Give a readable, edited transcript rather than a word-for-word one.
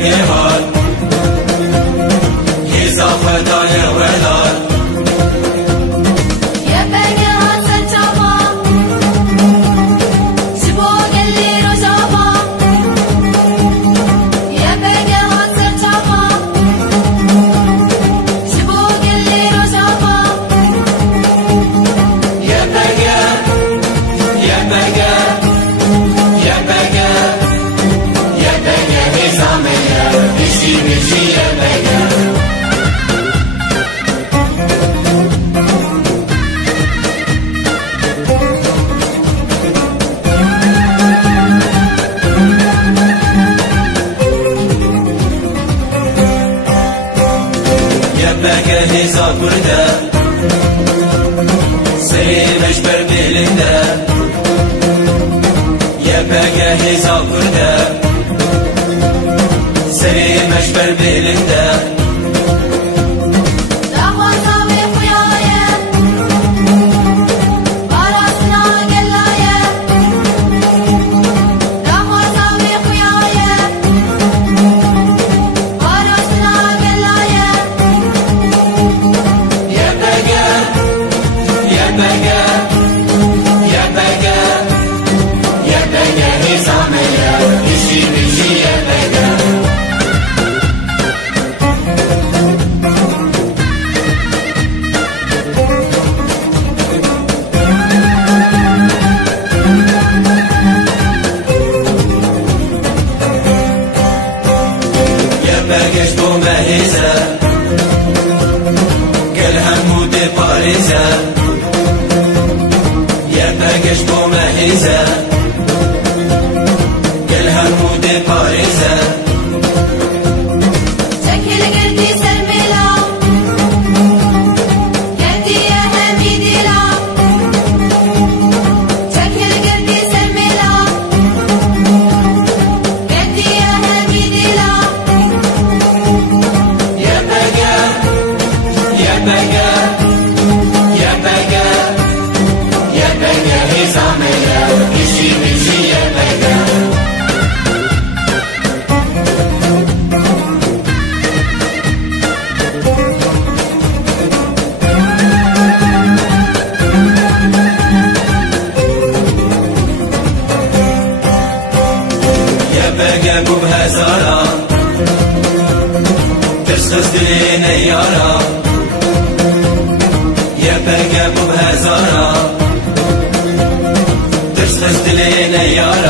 بگهار هزا خدای ولار هزا کرده سریمش بر بلنده یه بگه هزا کرده سریمش بر بلنده بگش تو مهیزه گل همود پاریزه یه بگش تو مهیزه گل همود پاریزه شکل کردی سرمیلا کردی همی دیلا شکل کردی سرمیلا کردی همی دیلا بگه گو هزارا تسخص دلین یارا یه بگه گو هزارا تسخص دلین یارا